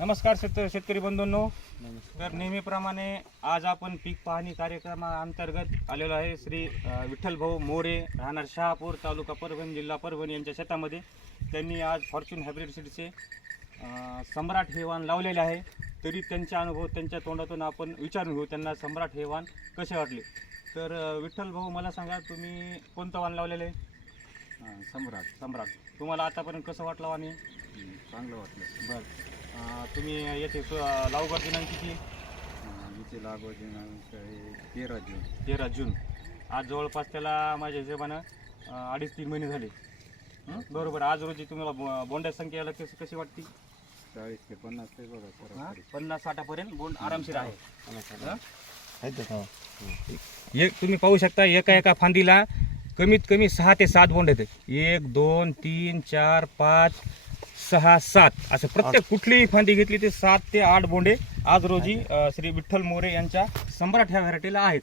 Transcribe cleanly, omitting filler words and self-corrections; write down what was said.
नमस्कार शेतकरी बंधूंनो. तर नेहमीप्रमाणे आज आपण पीक पाहणी कार्यक्रमाअंतर्गत आलेलो आहे श्री विठ्ठल भाऊ मोरे, राहणार शहापूर, तालुका परभणी, जिल्हा परभणी यांच्या शेतामध्ये. त्यांनी आज फॉर्च्यून हायब्रिड सीडचे सम्राट हे वाण लावलेले आहे. तरी त्यांचे अनुभव त्यांच्या तोंडातून आपण विचारून घेऊ, त्यांना सम्राट हे वाण कसे वाटले. तर विठ्ठल भाऊ, मला सांगा, तुम्ही कोणतं वाण लावलेलं आहे? सम्राट. तुम्हाला आतापर्यंत कसं वाटलं वाणी? चांगलं वाटलं. बरं, तुम्ही येथे लागवड दिनांक किती? हिची लागवड दिनांक 13 जून. आज जवळपास त्याला माझ्या हिशोबानं 2.5-3 महिने झाले. बरोबर. आज रोजी तुम्हाला बोंड्या संख्येला कशी वाटते? 40 ते 50 ते बघा, 50-60पर्यंत बोंड आरामशीर आहे. तुम्ही पाहू शकता, एका फांदीला कमीत कमी 6 ते 7 बोंड येते. 1 2 3 4 5 6 7 असं प्रत्येक कुठलीही फांदी घेतली ते 7 ते 8 बोंडे आज रोजी श्री विठ्ठल मोरे यांच्या सम्राट ह्या व्हरायटीला आहेत.